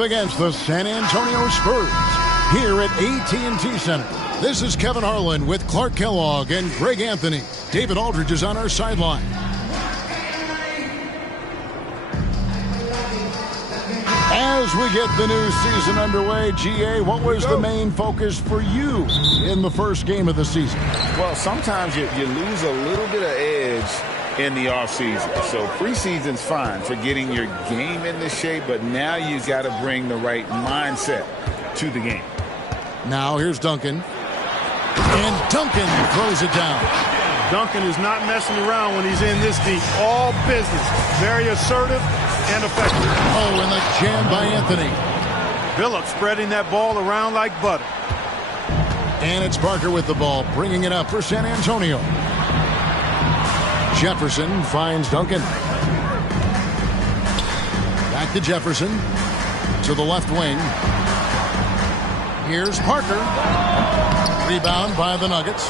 Against the San Antonio Spurs here at AT&T Center. This is Kevin Harlan with Clark Kellogg and Greg Anthony. David Aldridge is on our sideline. As we get the new season underway, GA, what was the main focus for you in the first game of the season? Well, sometimes you lose a little bit of edge in the offseason. So preseason's fine for getting your game into shape, but now you got to bring the right mindset to the game. Now here's Duncan. And Duncan throws it down. Duncan is not messing around when he's in this deep. All business. Very assertive and effective. Oh, and the jam by Anthony. Phillips spreading that ball around like butter. And it's Parker with the ball, bringing it up for San Antonio. Jefferson finds Duncan. Back to Jefferson. To the left wing. Here's Parker. Rebound by the Nuggets.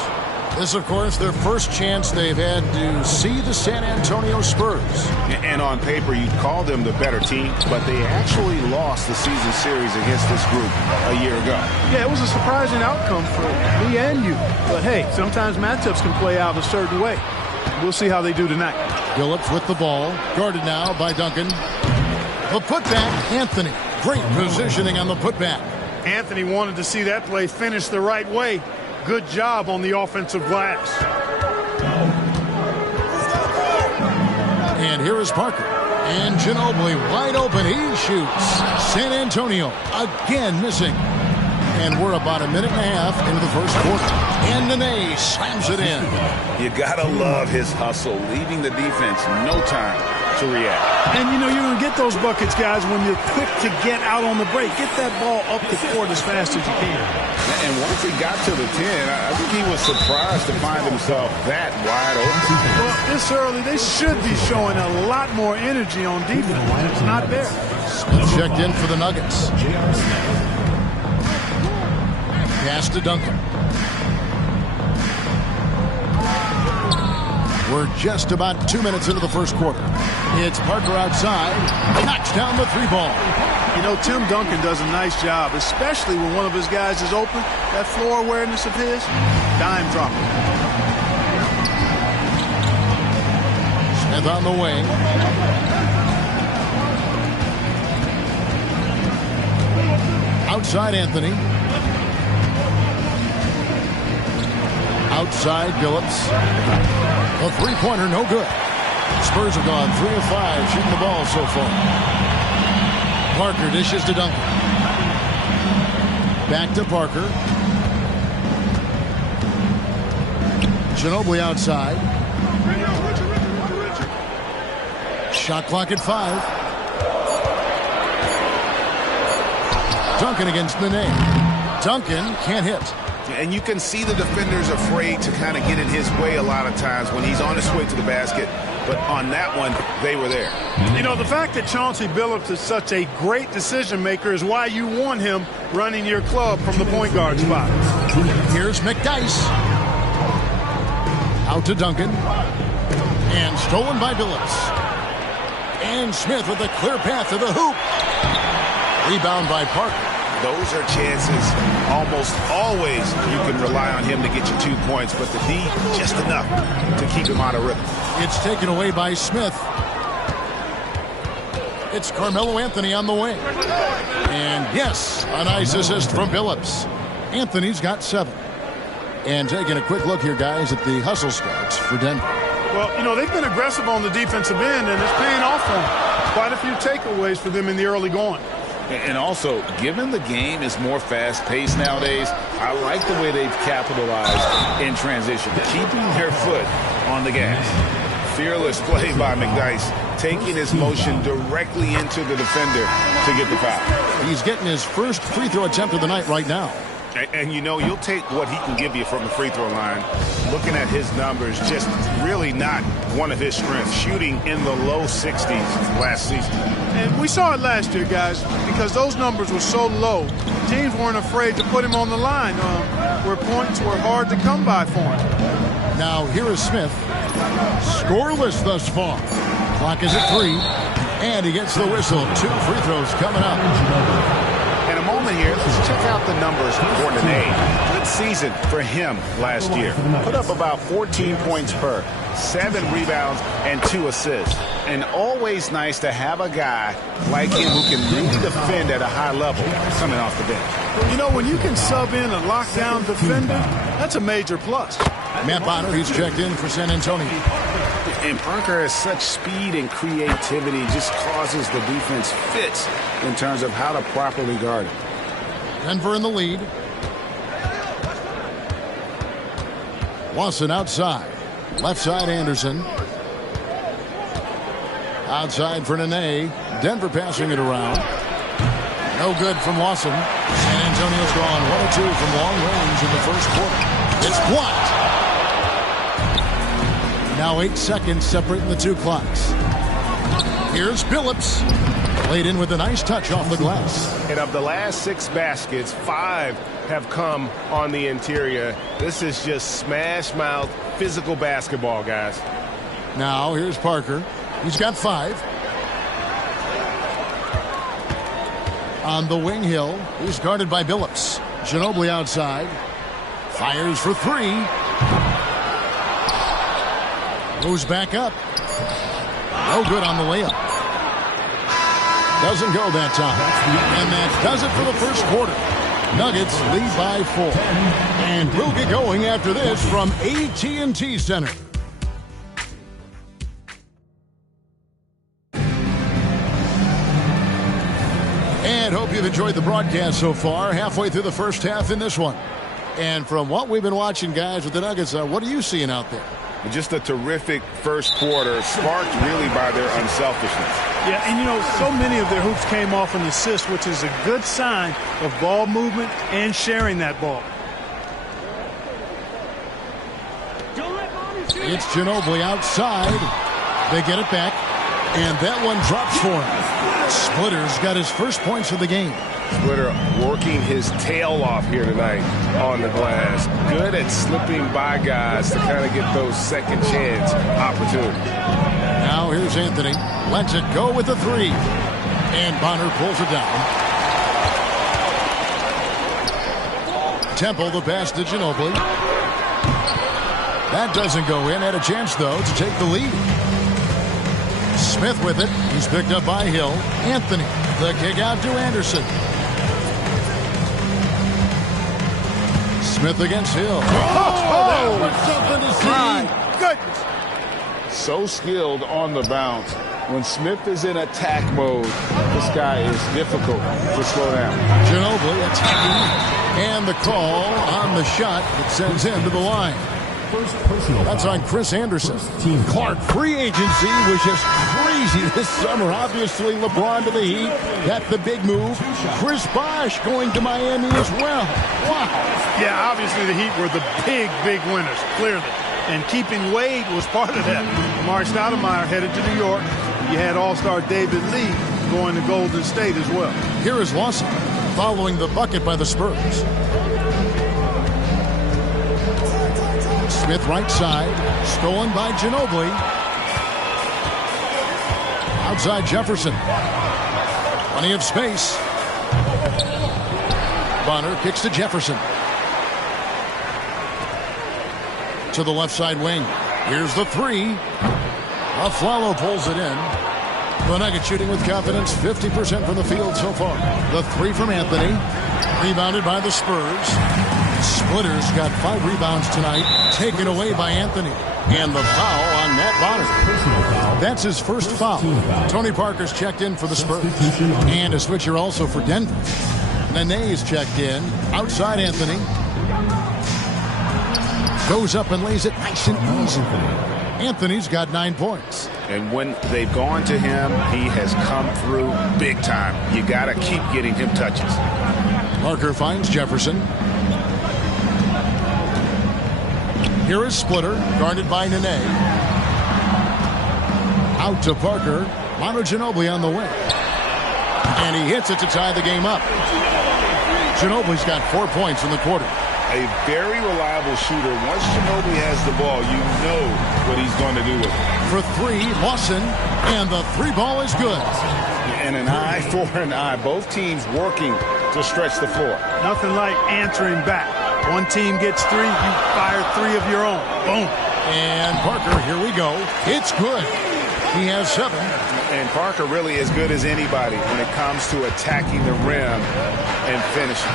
This, of course, their first chance they've had to see the San Antonio Spurs. And on paper, you'd call them the better team, but they actually lost the season series against this group a year ago. Yeah, it was a surprising outcome for me and you. But, hey, sometimes matchups can play out a certain way. We'll see how they do tonight. Phillips with the ball. Guarded now by Duncan. The putback, Anthony. Great positioning on the putback. Anthony wanted to see that play finish the right way. Good job on the offensive glass. And here is Parker. And Ginobili wide open. He shoots. San Antonio again missing. And we're about a minute and a half into the first quarter. And Nene slams it in. You gotta love his hustle, leaving the defense no time to react. And, you know, you're going to get those buckets, guys, when you're quick to get out on the break. Get that ball up the court as fast as you can. And once he got to the 10, I think he was surprised to find himself that wide open. Well, this early, they should be showing a lot more energy on defense. It's not there. Smith checked in for the Nuggets. Pass to Duncan. We're just about 2 minutes into the first quarter. It's Parker outside. Knocks down the three ball. You know, Tim Duncan does a nice job, especially when one of his guys is open. That floor awareness of his, dime dropper. Smith on the wing. Outside Anthony. Outside Phillips. A three-pointer, no good. Spurs have gone 3 of 5 shooting the ball so far. Parker dishes to Duncan. Back to Parker. Ginobili outside. Shot clock at 5. Duncan against Nene. Duncan can't hit. And you can see the defenders afraid to kind of get in his way a lot of times when he's on his way to the basket. But on that one, they were there. You know, the fact that Chauncey Billups is such a great decision maker is why you want him running your club from the point guard spot. Here's McDyess. Out to Duncan. And stolen by Billups. And Smith with a clear path to the hoop. Rebound by Parker. Those are chances almost always you can rely on him to get you 2 points, but the D just enough to keep him out of rhythm. It's taken away by Smith. It's Carmelo Anthony on the wing. And yes, a nice assist from Billups. Anthony's got 7. And taking a quick look here, guys, at the hustle stats for Denver. Well, you know, they've been aggressive on the defensive end, and it's paying off for them. Quite a few takeaways for them in the early going. And also, given the game is more fast-paced nowadays, I like the way they've capitalized in transition, keeping their foot on the gas. Fearless play by McDyess, taking his motion directly into the defender to get the foul. He's getting his first free throw attempt of the night right now. And you know, you'll take what he can give you from the free throw line. Looking at his numbers, just really not one of his strengths. Shooting in the low 60s last season. And we saw it last year, guys, because those numbers were so low. Teams weren't afraid to put him on the line where points were hard to come by for him. Now here is Smith. Scoreless thus far. Clock is at 3. And he gets the whistle. 2 free throws coming up. In a moment here, let's check out the numbers for Nene. Good season for him last year. Put up about 14 points per, 7 rebounds, and 2 assists. And always nice to have a guy like him who can really defend at a high level coming off the bench. You know, when you can sub in a lockdown defender, that's a major plus. Matt Bonner, he's checked in for San Antonio. And Parker has such speed and creativity, just causes the defense fits in terms of how to properly guard him. Denver in the lead. Lawson outside. Left side Anderson. Outside for Nene. Denver passing it around. No good from Lawson. San Antonio's gone 1 of 2 from long range in the first quarter. It's blocked. Now 8 seconds separating the 2 clocks. Here's Billups. Laid in with a nice touch off the glass. And of the last 6 baskets, 5 have come on the interior. This is just smash mouth physical basketball, guys. Now here's Parker. He's got 5. On the wing, Hill. He's guarded by Billups. Ginobili outside. Fires for 3. Goes back up. No good on the layup. Doesn't go that time. And that does it for the first quarter. Nuggets lead by 4. And we'll get going after this from AT&T Center. And hope you've enjoyed the broadcast so far. Halfway through the first half in this one. And from what we've been watching, guys, with the Nuggets, what are you seeing out there? Just a terrific first quarter, sparked really by their unselfishness. Yeah, and you know, so many of their hoops came off an assist, which is a good sign of ball movement and sharing that ball. It's Ginobili outside. They get it back, and that one drops for him. Splitter's got his first points of the game. Splitter working his tail off here tonight on the glass. Good at slipping by guys to kind of get those second chance opportunities. Now here's Anthony. Lets it go with the 3. And Bonner pulls it down. Temple the pass to Ginobili. That doesn't go in. Had a chance, though, to take the lead. Smith with it. He's picked up by Hill. Anthony. The kick out to Anderson. Smith against Hill. That was something to see. My goodness. So skilled on the bounce. When Smith is in attack mode, this guy is difficult to slow down. Ginobili attacking. And the call on the shot that sends him to the line. That's on Chris Anderson. Clark, free agency was just crazy this summer. Obviously, LeBron to the Heat. That's the big move. Chris Bosh going to Miami as well. Wow. Yeah, obviously the Heat were the big winners, clearly. And keeping Wade was part of that. Mark Stoudemire headed to New York. You had All-Star David Lee going to Golden State as well. Here is Lawson following the bucket by the Spurs. Smith right side, stolen by Ginobili. Outside Jefferson. Plenty of space. Bonner kicks to Jefferson. To the left side wing. Here's the 3. Aflalo pulls it in. The Nuggets shooting with confidence, 50% from the field so far. The 3 from Anthony. Rebounded by the Spurs. Splitter's got 5 rebounds tonight, taken away by Anthony. And the foul on Matt Bonner. That's his first foul. Tony Parker's checked in for the Spurs. And a switcher also for Denver. Nene's checked in. Outside Anthony. Goes up and lays it nice and easy. Anthony's got 9 points. And when they've gone to him, he has come through big time. You got to keep getting him touches. Parker finds Jefferson. Here is Splitter, guarded by Nene. Out to Parker. Manu Ginobili on the wing. And he hits it to tie the game up. Ginobili's got 4 points in the quarter. A very reliable shooter. Once Ginobili has the ball, you know what he's going to do with it. For three, Lawson, and the three ball is good. And an eye for an eye. Both teams working to stretch the floor. Nothing like answering back. One team gets three, you fire three of your own. Boom. And Parker, here we go. It's good. He has 7. And Parker really as good as anybody when it comes to attacking the rim and finishing.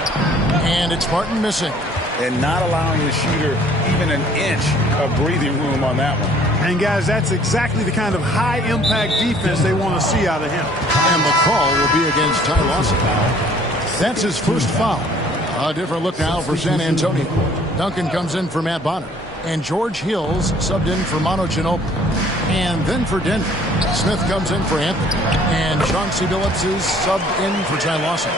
And it's Martin missing. And not allowing the shooter even an inch of breathing room on that one. And, guys, that's exactly the kind of high-impact defense they want to see out of him. And the call will be against Ty Lawson. That's his first foul. A different look now for San Antonio. Duncan comes in for Matt Bonner. And George Hills subbed in for Manu Ginobili. And then for Denver, Smith comes in for Anthony. And Chauncey Billups is subbed in for Ty Lawson.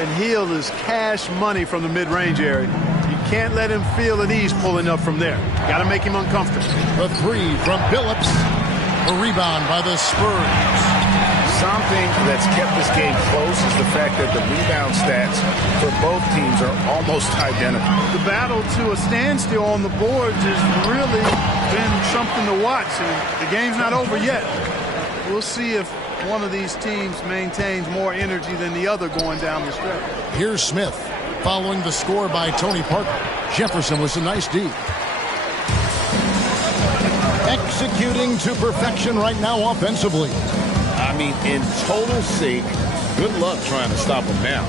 And Hill is cash money from the mid-range area. You can't let him feel at ease pulling up from there. Got to make him uncomfortable. The three from Billups. A rebound by the Spurs. Something that's kept this game close is the fact that the rebound stats for both teams are almost identical. The battle to a standstill on the boards has really been something to watch. And the game's not over yet. We'll see if one of these teams maintains more energy than the other going down the stretch. Here's Smith following the score by Tony Parker. Jefferson with a nice D. Executing to perfection right now offensively. I mean, in total sync. Good luck trying to stop him now.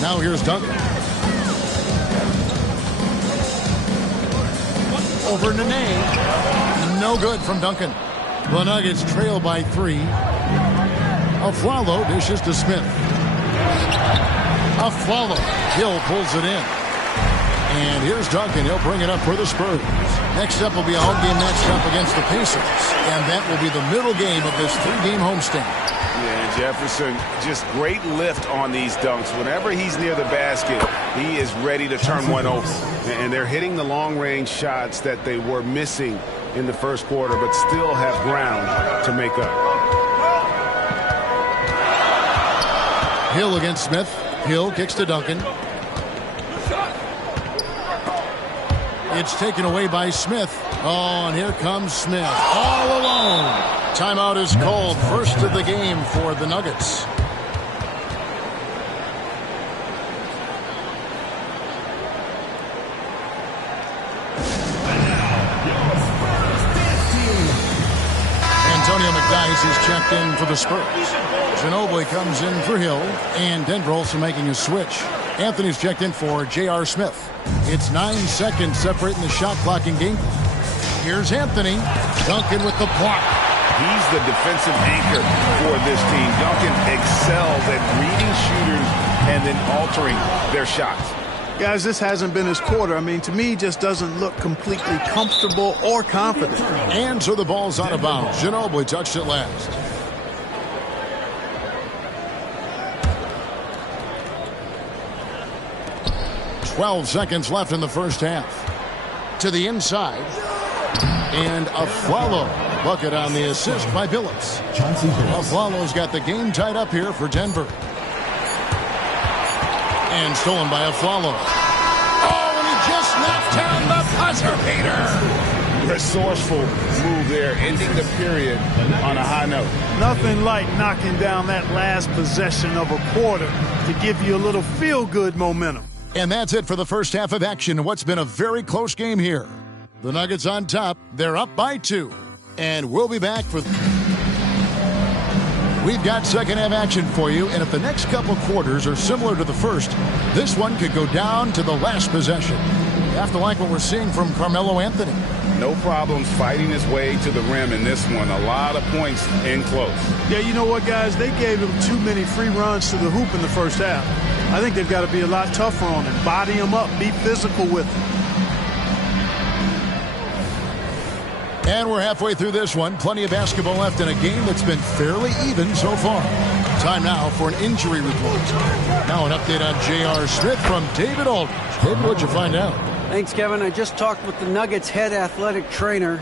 Now here's Duncan. Over Nene. No good from Duncan. The Nuggets trail by 3. Aflalo dishes to Smith. Aflalo. Hill pulls it in. And here's Duncan. He'll bring it up for the Spurs. Next up will be a home game matchup against the Pacers. And that will be the middle game of this 3-game homestand. Yeah, Jefferson, just great lift on these dunks. Whenever he's near the basket, he is ready to turn one over. And they're hitting the long-range shots that they were missing in the first quarter, but still have ground to make up. Hill against Smith. Hill kicks to Duncan. It's taken away by Smith. Oh, and here comes Smith. All alone. Timeout is called. First of the game for the Nuggets. Antonio McDyess is checked in for the Spurs. Ginobili comes in for Hill. And Denver also making a switch. Anthony's checked in for J.R. Smith. It's 9 seconds separating the shot clock in game. Here's Anthony. Duncan with the block. He's the defensive anchor for this team. Duncan excels at reading shooters and then altering their shots. Guys, this hasn't been his quarter. I mean, to me, just doesn't look completely comfortable or confident. And so the ball's out of bounds. Ginobili touched it last. "12 seconds left in the first half. To the inside. And Aflalo. Bucket on the assist by Billups. Aflalo's got the game tied up here for Denver. And stolen by Aflalo. Oh, and he just knocked down the buzzer beater. Resourceful move there, ending the period on a high note. Nothing like knocking down that last possession of a quarter to give you a little feel-good momentum. And that's it for the first half of action in what's been a very close game here. The Nuggets on top. They're up by 2. And we'll be back for... We've got second half action for you, and if the next couple quarters are similar to the first, this one could go down to the last possession. You have to like what we're seeing from Carmelo Anthony. No problems fighting his way to the rim in this one. A lot of points in close. Yeah, you know what, guys? They gave him too many free runs to the hoop in the first half. I think they've got to be a lot tougher on him. Body him up. Be physical with him. And we're halfway through this one. Plenty of basketball left in a game that's been fairly even so far. Time now for an injury report. Now an update on J.R. Smith from David Aldridge. David, what'd you find out? Thanks, Kevin. I just talked with the Nuggets head athletic trainer.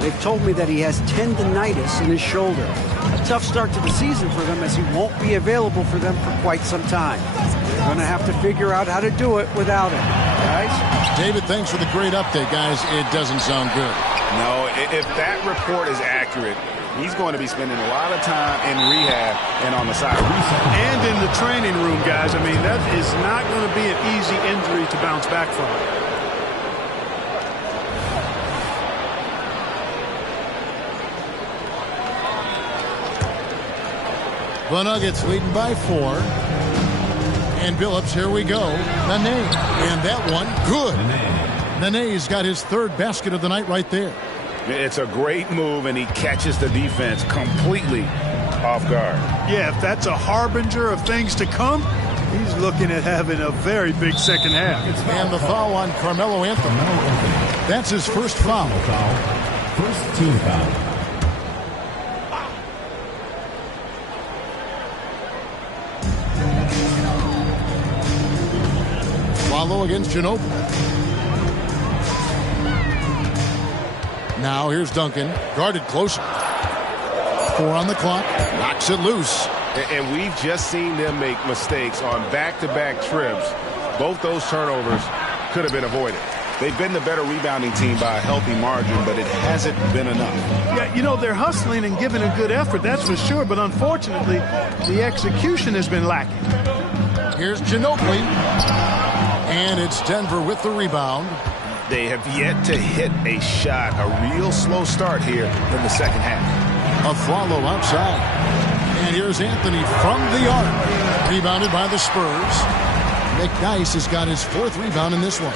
They've told me that he has tendonitis in his shoulder. A tough start to the season for them as he won't be available for them for quite some time. They're going to have to figure out how to do it without him. guys. David, thanks for the great update, guys. It doesn't sound good. No, if that report is accurate, he's going to be spending a lot of time in rehab and on the side. And in the training room, guys. I mean, that is not going to be an easy injury to bounce back from. The Nuggets leading by 4. And Billups, here we go. Nene. And that one, good. Nene's got his third basket of the night right there. It's a great move, and he catches the defense completely off guard. Yeah, if that's a harbinger of things to come, he's looking at having a very big second half. And the foul on Carmelo Anthony. That's his first foul. First team foul. Follow against Ginobili. Now here's Duncan, guarded closer. 4 on the clock, knocks it loose. And we've just seen them make mistakes on back-to-back trips. Both those turnovers could have been avoided. They've been the better rebounding team by a healthy margin, but it hasn't been enough. Yeah, you know, they're hustling and giving a good effort, that's for sure. But unfortunately, the execution has been lacking. Here's Ginobili. And it's Denver with the rebound. They have yet to hit a shot, a real slow start here in the second half. A follow outside. And here's Anthony from the arc. Rebounded by the Spurs. McNice has got his 4th rebound in this one.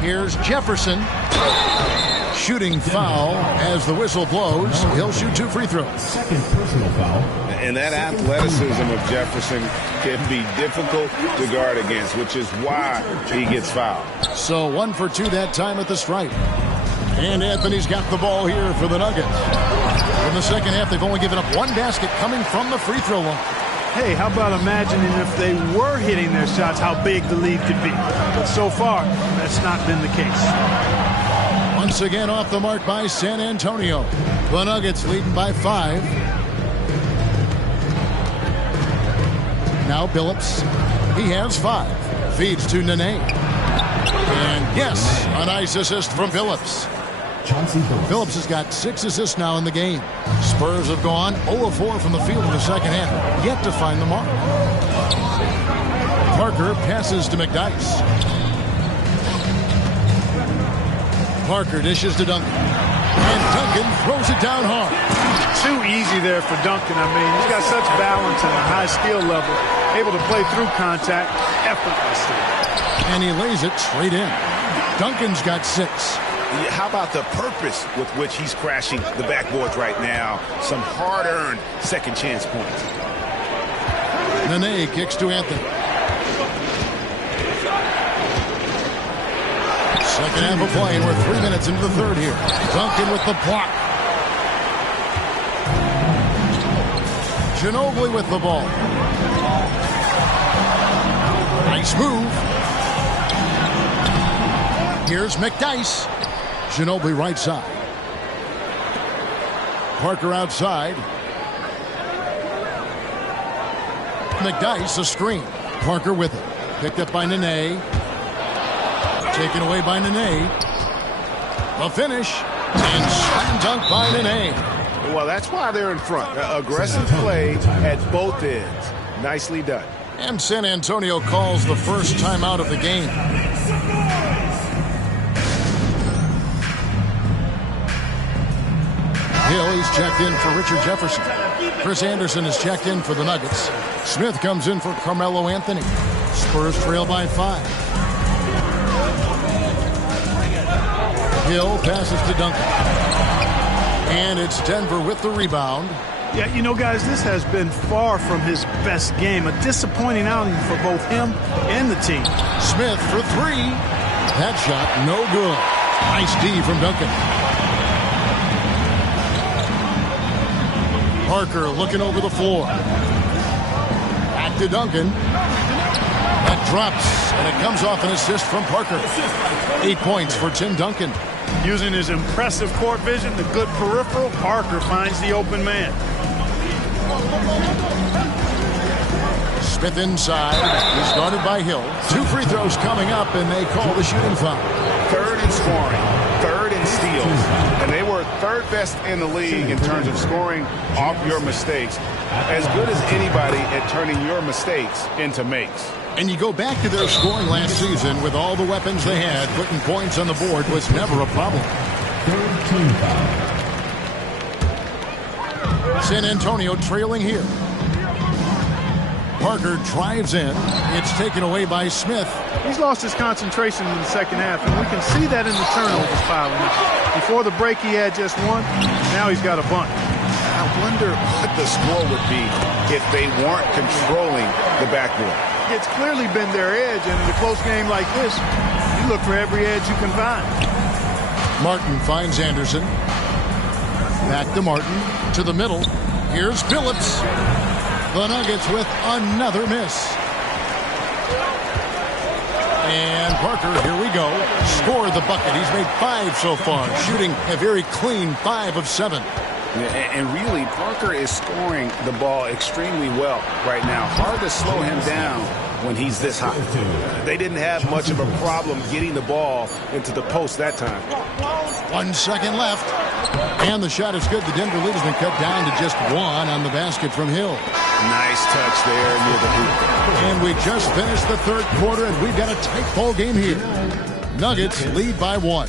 Here's Jefferson. Shooting foul as the whistle blows. He'll shoot 2 free throws. Second personal foul. And that athleticism of Jefferson can be difficult to guard against, which is why he gets fouled. So 1 for 2 that time at the stripe. And Anthony's got the ball here for the Nuggets. In the second half, they've only given up 1 basket coming from the free throw line. Hey, how about imagining if they were hitting their shots, how big the lead could be. But so far, that's not been the case. Once again off the mark by San Antonio. The Nuggets leading by 5. Now Billups. He has 5. Feeds to Nene. And yes, a nice assist from Billups. Billups has got 6 assists now in the game. Spurs have gone 0 of 4 from the field in the second half. Yet to find the mark. Parker passes to McNice. Parker dishes to Duncan. And Duncan throws it down hard. Too easy there for Duncan. I mean, he's got such balance and a high skill level. Able to play through contact effortlessly. And he lays it straight in. Duncan's got 6. How about the purpose with which he's crashing the backboards right now? Some hard-earned second chance points. Nene kicks to Anthony. Second half of play, and we're 3 minutes into the third here. Duncan with the block. Ginobili with the ball. Nice move. Here's McNice. Ginobili right side. Parker outside. McNice a screen. Parker with it. Picked up by Nene. Taken away by Nene. The finish. And slam dunk by Nene. Well, that's why they're in front. Aggressive play at both ends. Nicely done. And San Antonio calls the first timeout of the game. Hill, he's checked in for Richard Jefferson. Chris Anderson is checked in for the Nuggets. Smith comes in for Carmelo Anthony. Spurs trail by 5. Hill passes to Duncan. And it's Denver with the rebound. Yeah, you know, guys, this has been far from his best game. A disappointing outing for both him and the team. Smith for 3. That shot, no good. Nice D from Duncan. Parker looking over the floor. Back to Duncan. That drops, and it comes off an assist from Parker. 8 points for Tim Duncan. Using his impressive court vision, the good peripheral, Parker finds the open man. Smith inside. He's guarded by Hill. 2 free throws coming up, and they call the shooting foul. Third in scoring, third in steals, and they were third best in the league in terms of scoring off your mistakes. As good as anybody at turning your mistakes into makes. And you go back to their scoring last season with all the weapons they had, putting points on the board was never a problem. Third team foul. San Antonio trailing here. Parker drives in. It's taken away by Smith. He's lost his concentration in the second half, and we can see that in the turnovers piling up. Before the break, he had just one. Now he's got a bunch. I wonder what the score would be if they weren't controlling the backboard. It's clearly been their edge, and in a close game like this, you look for every edge you can find. Martin finds Anderson. Back to Martin. To the middle. Here's Phillips. The Nuggets with another miss. And Parker, here we go. Scored the bucket. He's made 5 so far, shooting a very clean 5 of 7. And really, Parker is scoring the ball extremely well right now. Hard to slow him down when he's this hot. They didn't have much of a problem getting the ball into the post that time. 1 second left. And the shot is good. The Denver lead has been cut down to just 1 on the basket from Hill. Nice touch there near the hoop. And we just finished the third quarter, and we've got a tight ball game here. Nuggets lead by 1.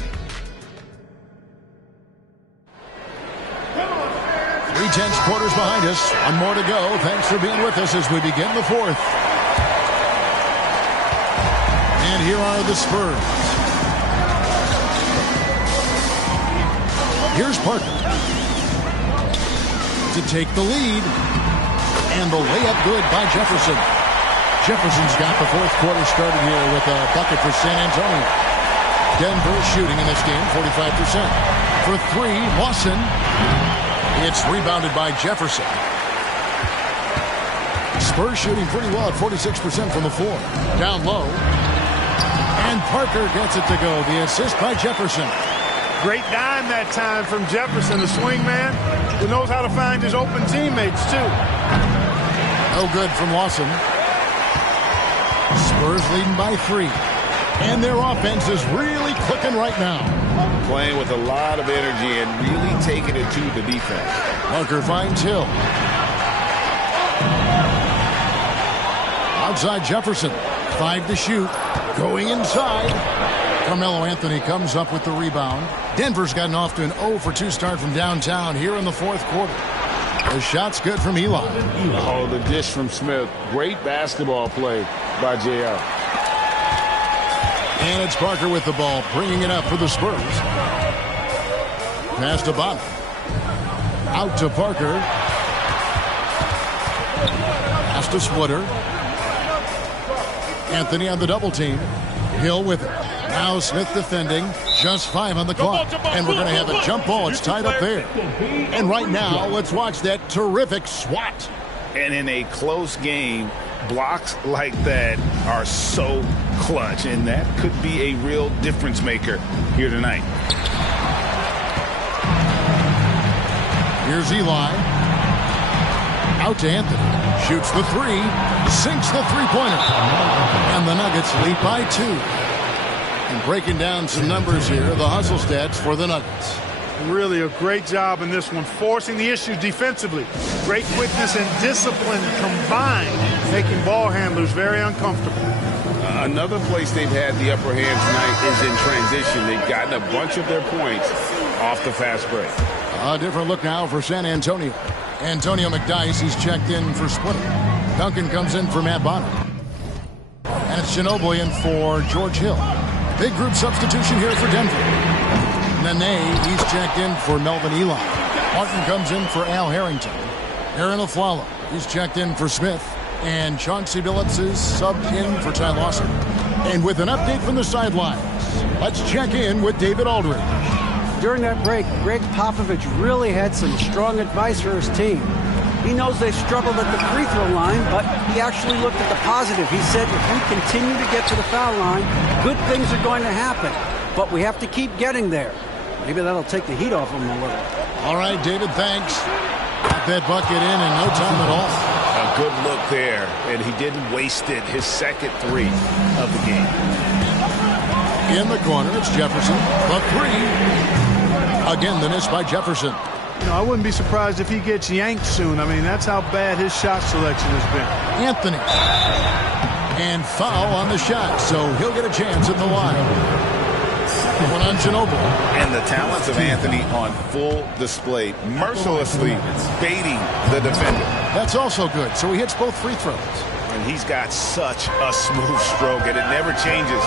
3/10 quarters behind us. 1 more to go. Thanks for being with us as we begin the 4th. And here are the Spurs. Here's Parker to take the lead. And the layup good by Jefferson. Jefferson's got the 4th quarter started here with a bucket for San Antonio. Denver shooting in this game 45%. For 3, Lawson. It's rebounded by Jefferson. Spurs shooting pretty well at 46% from the floor. Down low. And Parker gets it to go. The assist by Jefferson. Great dime that time from Jefferson, the swing man, who knows how to find his open teammates, too. No good from Lawson. Spurs leading by 3. And their offense is really clicking right now. Playing with a lot of energy and really taking it to the defense. Parker finds Hill. Outside Jefferson. 5 to shoot. Going inside. Carmelo Anthony comes up with the rebound. Denver's gotten off to an 0 for 2 start from downtown here in the 4th quarter. The shot's good from Eli. Oh, the dish from Smith. Great basketball play by JR. And it's Parker with the ball, bringing it up for the Spurs. Pass to Bottom. Out to Parker. Pass to Splitter. Anthony on the double team. Hill with it. Now Smith defending. Just 5 on the clock. And we're going to have a jump ball. It's tied up there. And right now, let's watch that terrific swat. And in a close game, blocks like that are so clutch. And that could be a real difference maker here tonight. Here's Eli. Out to Anthony. Shoots the 3. Sinks the three-pointer. And the Nuggets lead by 2. And breaking down some numbers here, the hustle stats for the Nuggets. Really a great job in this one, forcing the issue defensively. Great quickness and discipline combined, making ball handlers very uncomfortable. Another place they've had the upper hand tonight is in transition. They've gotten a bunch of their points off the fast break. A different look now for San Antonio. Antonio McDyess, he's checked in for Splitter. Duncan comes in for Matt Bonner. And it's Ginobili in for George Hill. Big group substitution here for Denver. Nene, he's checked in for Melvin Eli. Martin comes in for Al Harrington. Aaron Aflalo, he's checked in for Smith. And Chauncey Billups is subbed in for Ty Lawson. And with an update from the sidelines, let's check in with David Aldridge. During that break, Greg Popovich really had some strong advice for his team. He knows they've struggled at the free throw line, but he actually looked at the positive. He said, if we continue to get to the foul line, good things are going to happen. But we have to keep getting there. Maybe that'll take the heat off them a little. All right, David, thanks. Got that bucket in no time at all. A good look there, and he didn't waste it. His second three of the game. In the corner, it's Jefferson. The three. Again, the miss by Jefferson. You know, I wouldn't be surprised if he gets yanked soon. I mean, that's how bad his shot selection has been. Anthony. And foul on the shot, so he'll get a chance at the line. One on Ginobili. And the talents of Anthony on full display, mercilessly baiting the defender. That's also good, so he hits both free throws. And he's got such a smooth stroke, and it never changes,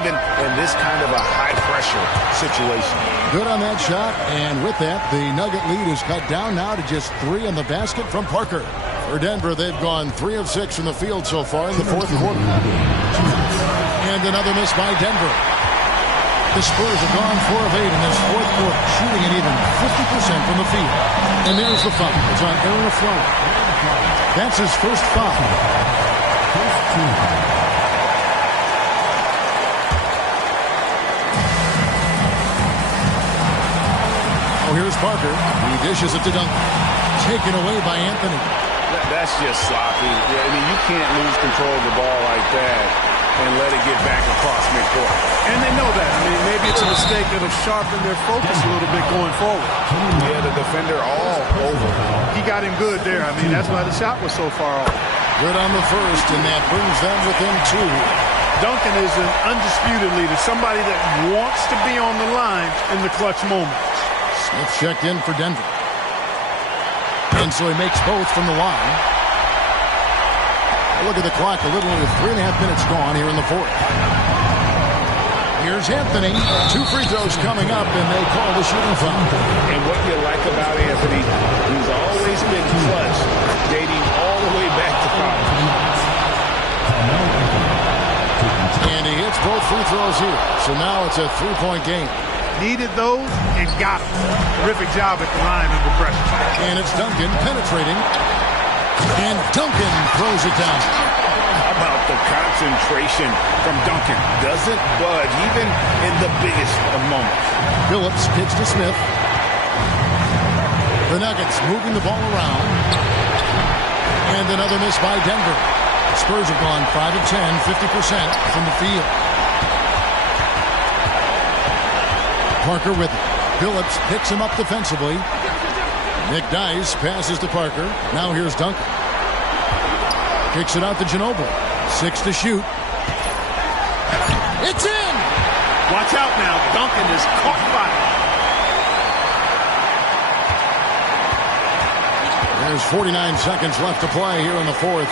even in this kind of a high-pressure situation. Good on that shot, and with that, the Nugget lead is cut down now to just 3 on the basket from Parker. For Denver, they've gone 3 of 6 from the field so far in the fourth quarter. And another miss by Denver. The Spurs have gone 4 of 8 in this fourth quarter, shooting an even 50% from the field. And there's the foul. It's on Aaron Aflalo. That's his first foul. Oh, here's Parker. He dishes it to Duncan. Taken away by Anthony. That's just sloppy. I mean, you can't lose control of the ball like that and let it get back across midcourt. And they know that. I mean, maybe it's a mistake that'll sharpen their focus a little bit going forward. Yeah, the defender all over. He got him good there. I mean, that's why the shot was so far off. Good on the first, and that brings them within 2. Duncan is an undisputed leader, somebody that wants to be on the line in the clutch moment. Smith checked in for Denver. And so he makes both from the line. Look at the clock, a little over 3.5 minutes gone here in the fourth. Here's Anthony. 2 free throws coming up, and they call the shooting foul. And what you like about Anthony, he's always been clutch, dating all the way back to college. And he hits both free throws here. So now it's a 3-point game. Needed those and got them. Terrific job at the line under pressure. And it's Duncan penetrating. And Duncan throws it down. How about the concentration from Duncan? Doesn't budge, even in the biggest of moments. Phillips kicks to Smith. The Nuggets moving the ball around. And another miss by Denver. Spurs have gone 5 of 10, 50% from the field. Parker with it. Phillips picks him up defensively. Nick Dice passes to Parker. Now here's Duncan. Kicks it out to Ginobili. 6 to shoot. It's in! Watch out now. Duncan is caught fire. There's 49 seconds left to play here in the fourth.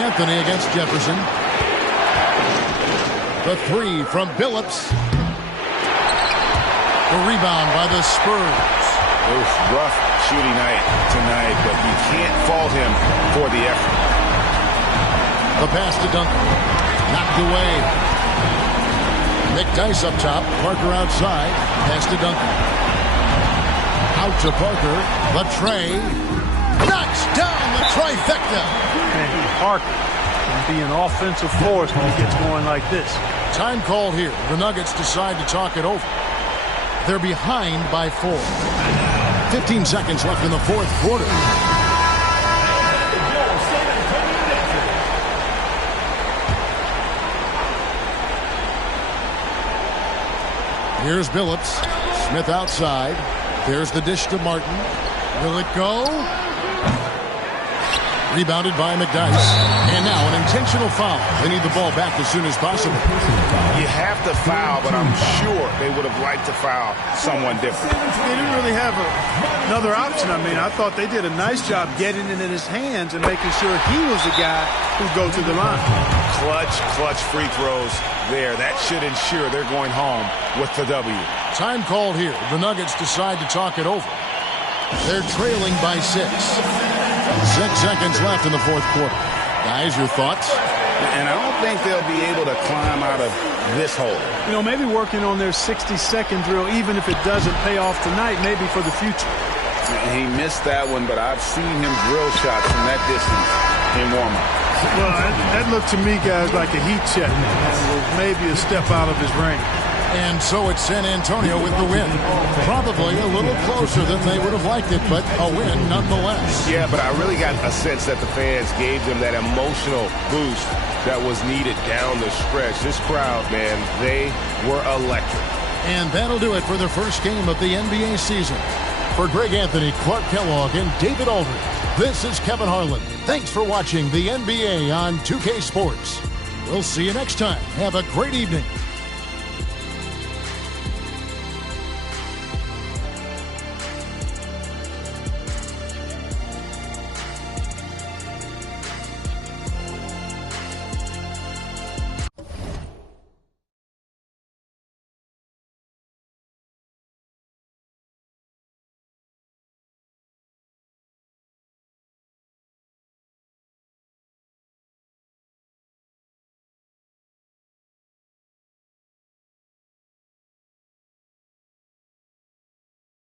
Anthony against Jefferson. The 3 from Phillips. The rebound by the Spurs. Rough shooting night tonight, but you can't fault him for the effort. The pass to Duncan. Knocked away. Nick Dice up top. Parker outside. Pass to Duncan. Out to Parker. The tray. Knocks down the trifecta. And Parker can be an offensive force when he gets going like this. Time called here. The Nuggets decide to talk it over. They're behind by 4. 15 seconds left in the fourth quarter. Here's Billups. Smith outside. There's the dish to Martin. Will it go? Rebounded by McDice. And now an intentional foul. They need the ball back as soon as possible. You have to foul, but I'm sure they would have liked to foul someone different. They didn't really have another option. I mean, I thought they did a nice job getting it in his hands and making sure he was the guy who'd go to the line. Clutch free throws there. That should ensure they're going home with the W. Time called here. The Nuggets decide to talk it over. They're trailing by 6. 6 seconds left in the fourth quarter. Guys, your thoughts? And I don't think they'll be able to climb out of this hole. You know, maybe working on their 60-second drill, even if it doesn't pay off tonight, maybe for the future. He missed that one, but I've seen him drill shots from that distance in warm-up. Well, that looked to me, guys, like a heat check. Maybe a step out of his range. And so it's San Antonio with the win. Probably a little closer than they would have liked it, but a win nonetheless. Yeah, but I really got a sense that the fans gave them that emotional boost that was needed down the stretch. This crowd, man, they were electric. And that'll do it for the first game of the NBA season. For Greg Anthony, Clark Kellogg, and David Aldridge, this is Kevin Harlan. Thanks for watching the NBA on 2K Sports. We'll see you next time. Have a great evening.